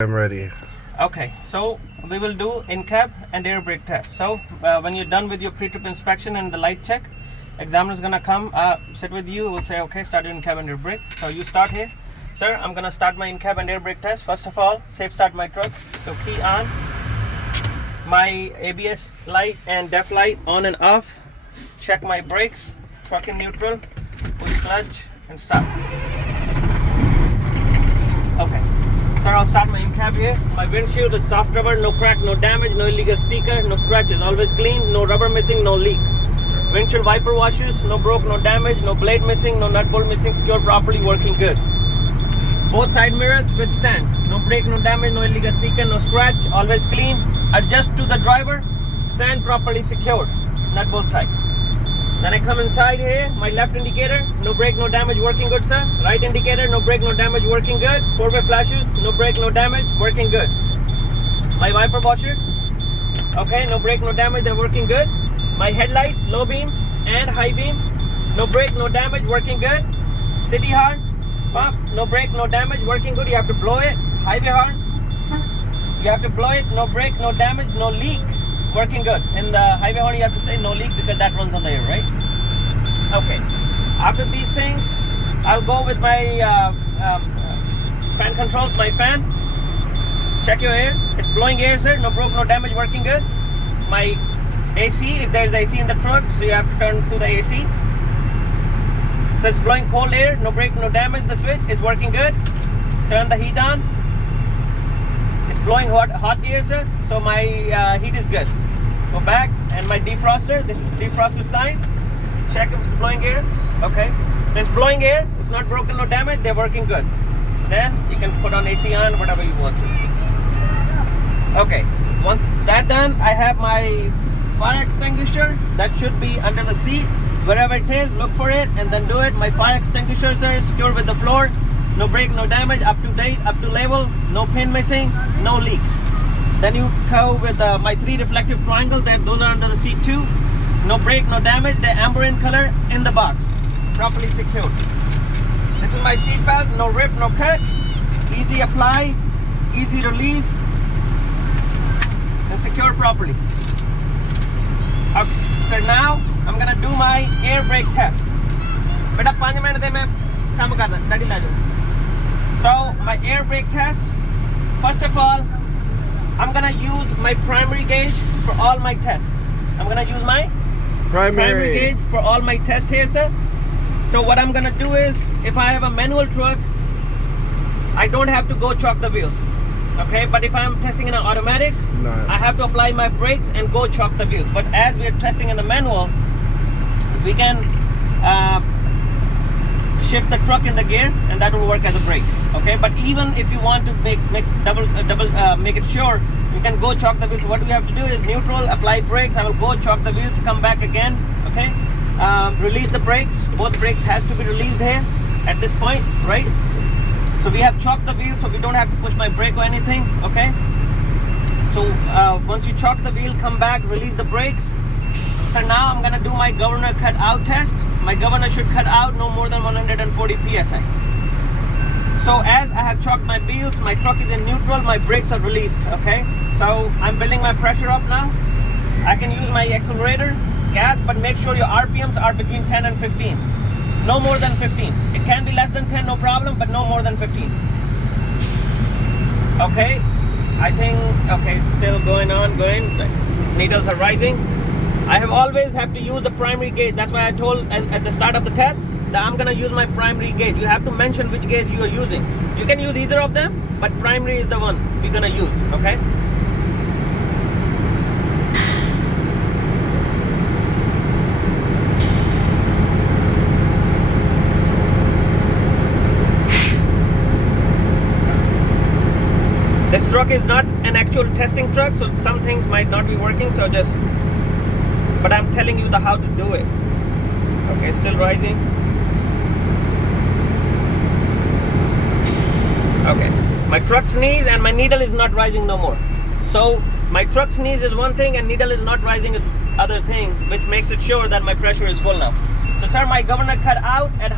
I'm ready. Okay, so we will do in-cab and air brake test. So when you're done with your pre-trip inspection and the light check, examiner is gonna come sit with you. We'll say, okay, start your in-cab and air brake. So you start here. Sir, I'm gonna start my in-cab and air brake test. First of all, safe start my truck. So key on. My ABS light and def light on and off. Check my brakes. Truck in neutral. Push clutch and start. Okay. Sir, I'll start my in-cab here. My windshield is soft rubber, no crack, no damage, no illegal sticker, no scratches, always clean, no rubber missing, no leak. Windshield wiper washers, no broke, no damage, no blade missing, no nut bolt missing, secure properly, working good. Both side mirrors with stands, no break, no damage, no illegal sticker, no scratch, always clean. Adjust to the driver, stand properly secured, nut bolt tight. Then I come inside here, my left indicator, no brake, no damage, working good, sir. Right indicator, no brake, no damage, working good. Four-way flashes, no brake, no damage, working good. My wiper washer, okay, no brake, no damage, they're working good. My headlights, low beam and high beam, no brake, no damage, working good. City horn, pump, no brake, no damage, working good. You have to blow it. Highway horn, you have to blow it, no brake, no damage, no leak. Working good. In the highway horn, you have to say no leak because that runs on the air, right? Okay. After these things, I'll go with my fan controls, my fan. Check your air. It's blowing air, sir. No broke, no damage, working good. My AC, if there's AC in the truck, so you have to turn to the AC. So it's blowing cold air, no break, no damage. The switch is working good. Turn the heat on. It's blowing hot air, sir. So my heat is good. Go back, and my defroster, this is the defroster sign. Check if it's blowing air. Okay. So it's blowing air, it's not broken, no damage, they're working good. Then you can put on AC on, whatever you want to. Okay. Once that done, I have my fire extinguisher. That should be under the seat. Wherever it is, look for it and then do it. My fire extinguishers are secure with the floor. No break, no damage, up to date, up to level, no pin missing, no leaks. Then you go with my 3 reflective triangles, those are under the seat too. No break, no damage, they're amber in color in the box. Properly secured. This is my seat belt, no rip, no cut. Easy apply, easy release, and secure properly. Okay, so now I'm gonna do my air brake test. Beta 5 minutes de main kaam karna, ready la jaओ. So my air brake test, first of all, I'm gonna use my primary gauge for all my tests. I'm gonna use my primary gauge for all my tests here, sir. So what I'm gonna do is, if I have a manual truck, I don't have to go chock the wheels. Okay, but if I'm testing in an automatic, I have to apply my brakes and go chock the wheels. But as we are testing in the manual, we can shift the truck in the gear, and that will work as a brake. Okay, but even if you want to make it sure, you can go chock the wheels. So what we have to do is neutral, apply brakes. I will go chock the wheels, come back again. Okay, release the brakes. Both brakes has to be released here at this point, right? So we have chocked the wheel, so we don't have to push my brake or anything. Okay, so once you chock the wheel, come back, release the brakes. So now I'm gonna do my governor cut out test. My governor should cut out no more than 140 psi. So as I have chocked my wheels, my truck is in neutral, my brakes are released. Okay, so I'm building my pressure up now. I can use my accelerator, gas, but make sure your RPMs are between 10 and 15. No more than 15. It can be less than 10, no problem, but no more than 15. Okay, I think, okay, still going on, needles are rising. I have always have to use the primary gauge. That's why I told at the start of the test that I'm gonna use my primary gauge. You have to mention which gauge you are using. You can use either of them, but primary is the one you're gonna use, okay? This truck is not an actual testing truck, so some things might not be working, so but I'm telling you how to do it. Okay, still rising. Okay, my truck sneeze and my needle is not rising no more. So my truck sneeze is one thing and needle is not rising is other thing, which makes it sure that my pressure is full now. So sir, my governor cut out at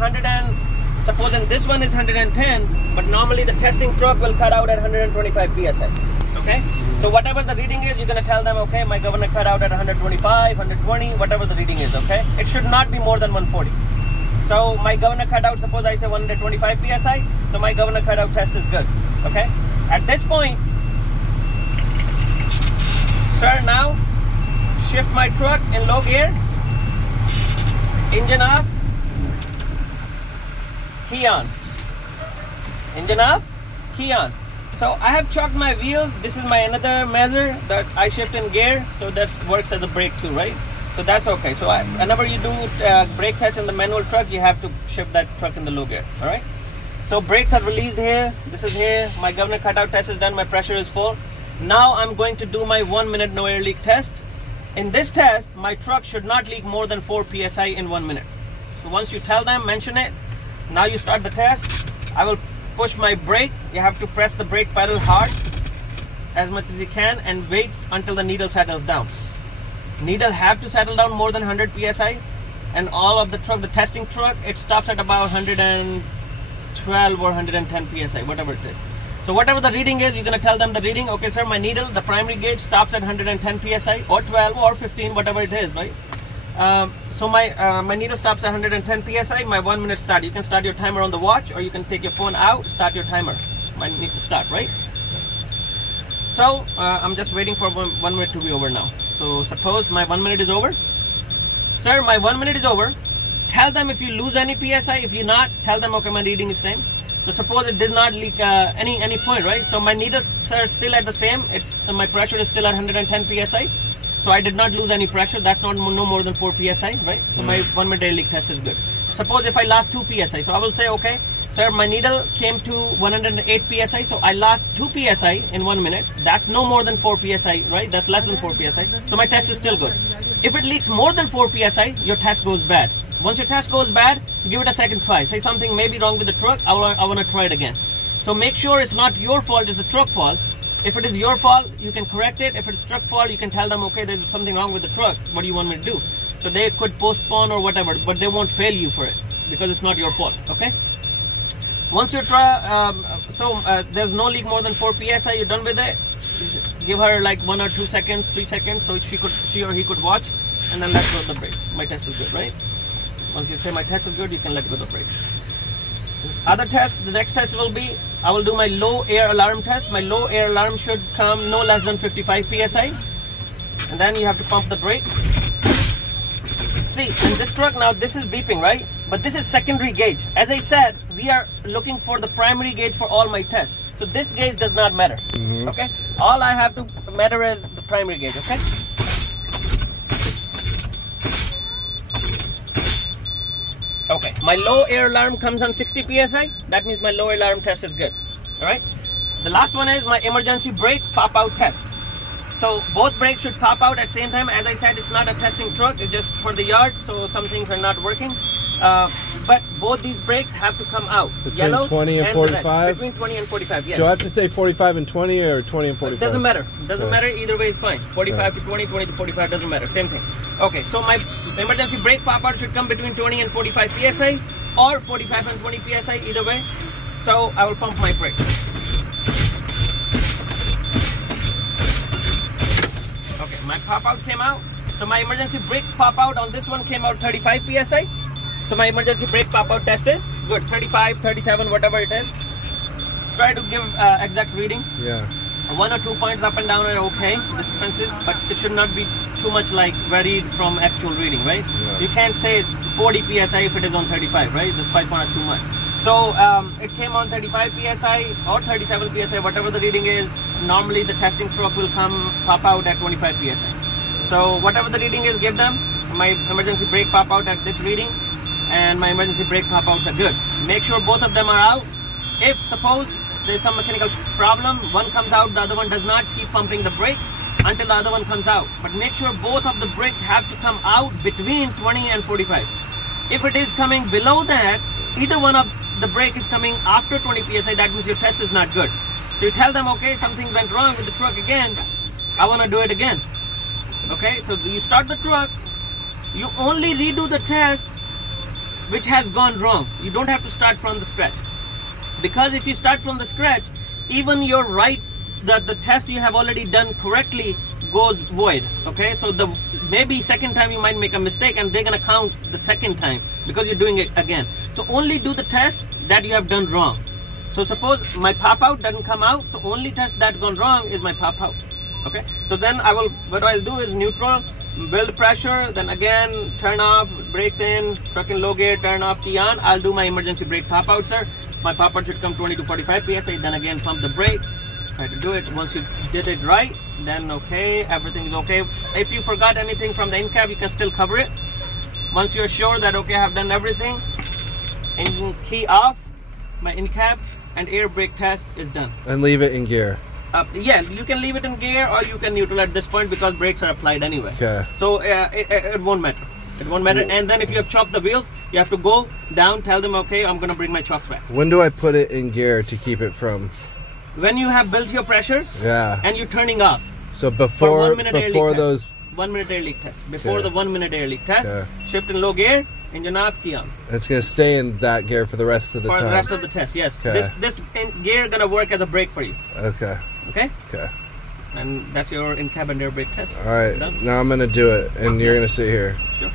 Supposing this one is 110, but normally the testing truck will cut out at 125 psi. Okay? So whatever the reading is, you're gonna tell them, okay, my governor cut out at 125, 120, whatever the reading is, okay? It should not be more than 140. So my governor cutout, suppose I say 125 psi, so my governor cutout test is good, okay? At this point, sir, now shift my truck in low gear, engine off, key on, engine off, key on. So I have chalked my wheel. This is my another measure that I shift in gear, so that works as a brake too, right? So that's okay. So whenever you do brake test in the manual truck, you have to shift that truck in the low gear, all right? So brakes are released here. This is here. My governor cutout test is done. My pressure is full. Now I'm going to do my 1 minute no air leak test. In this test, my truck should not leak more than 4 psi in 1 minute. So once you tell them, mention it. Now you start the test. I will push my brake. You have to press the brake pedal hard as much as you can and wait until the needle settles down. Needle have to settle down more than 100 psi, and all of the truck, the testing truck, it stops at about 112 or 110 psi, whatever it is. So whatever the reading is, you're gonna tell them the reading. Okay, sir, my needle, the primary gauge stops at 110 psi or 12 or 15, whatever it is, right? So my needle stops at 110 psi. My 1 minute start. You can start your timer on the watch, or you can take your phone out, start your timer. My need to start, right? So I'm just waiting for 1 minute to be over now. So suppose my 1 minute is over. Sir, my 1 minute is over. Tell them if you lose any psi. If you not, tell them, okay, my reading is same. So suppose it did not leak any point, right? So my needles are still at the same. It's my pressure is still at 110 psi. So I did not lose any pressure. That's not no more than 4 psi, right? So my 1 minute air leak test is good. Suppose if I lost 2 psi, so I will say, okay, sir, my needle came to 108 psi, so I lost 2 psi in 1 minute. That's no more than 4 psi, right? That's less than 4 psi. So my test is still good. If it leaks more than 4 psi, your test goes bad. Once your test goes bad, give it a second try. Say something may be wrong with the truck. I want to try it again. So make sure it's not your fault. It's the truck fault. If it is your fault, you can correct it. If it's truck fault, you can tell them, okay, there's something wrong with the truck. What do you want me to do? So they could postpone or whatever, but they won't fail you for it because it's not your fault, okay? Once you try, there's no leak more than 4 psi, you're done with it. Give her like 1 or 2 seconds, 3 seconds, so she or he could watch, and then let go of the brake. My test is good, right? Once you say my test is good, you can let go of the brake. This other test, the next test will be, I will do my low air alarm test. My low air alarm should come no less than 55 psi. And then you have to pump the brake. See, in this truck now, this is beeping, right? But this is secondary gauge. As I said, we are looking for the primary gauge for all my tests. So this gauge does not matter, okay? All I have to matter is the primary gauge, okay? Okay, my low air alarm comes on 60 psi. That means my low air alarm test is good. All right. The last one is my emergency brake pop out test. So both brakes should pop out at the same time. As I said, it's not a testing truck. It's just for the yard. So some things are not working. But both these brakes have to come out. Between Yellow 20 and 45? Between 20 and 45, yes. Do I have to say 45 and 20 or 20 and 45? Doesn't matter. Doesn't matter. Either way is fine. 45 to 20, 20 to 45, doesn't matter. Same thing. Okay, so my emergency brake pop out should come between 20 and 45 psi or 45 and 20 psi, either way. So I will pump my brake. Okay, my pop out came out. So my emergency brake pop out on this one came out 35 psi. So my emergency brake pop out test is good. 35, 37, whatever it is. Try to give exact reading. Yeah. 1 or 2 points up and down are okay, discrepancies, but it should not be too much like varied from actual reading, right? Yeah. You can't say 40 psi if it is on 35, right? This 5 point are too much. So it came on 35 psi or 37 psi, whatever the reading is. Normally the testing truck will pop out at 25 psi. So whatever the reading is, give them. My emergency brake pop out at this reading, and my emergency brake pop outs are good. Make sure both of them are out. If suppose there's some mechanical problem, one comes out, the other one does not, keep pumping the brake until the other one comes out. But make sure both of the brakes have to come out between 20 and 45. If it is coming below that, either one of the brake is coming after 20 psi, that means your test is not good. So you tell them, okay, something went wrong with the truck again, I want to do it again. Okay, so you start the truck, you only redo the test which has gone wrong. You don't have to start from the scratch, because if you start from the scratch, even your the test you have already done correctly goes void. Okay, so the maybe second time you might make a mistake and they're gonna count the second time because you're doing it again. So only do the test that you have done wrong. So suppose my pop out doesn't come out, so only test that gone wrong is my pop out. Okay, so then what I'll do is neutral, build pressure, then again turn off, brakes in, truck in low gear, turn off, key on. I'll do my emergency brake pop out, sir. My pop out should come 20 to 45 psi. Then again pump the brake, try to do it. Once you did it right, then okay, everything is okay. If you forgot anything from the in-cab, you can still cover it. Once you're sure that okay, I have done everything, engine key off, my in-cab and air brake test is done. And leave it in gear. Yeah, you can leave it in gear or you can neutral at this point because brakes are applied anyway. Okay. So it won't matter. It won't matter. And then if you have chopped the wheels, you have to go down, tell them, okay, I'm gonna bring my chocks back. When do I put it in gear to keep it from? When you have built your pressure, Yeah. and you're turning off. So For before 1 minute air leak those. test. 1 minute air leak test. Before Okay. the 1 minute air leak test, Okay. shift in low gear, engine off, key on. It's gonna stay in that gear for the rest of the For time. the rest of the test, yes. Okay. This gear gonna work as a brake for you. Okay. Okay? Okay. And that's your in-cab and air brake test. All right. Done? Now I'm gonna do it, and you're gonna sit here. Sure.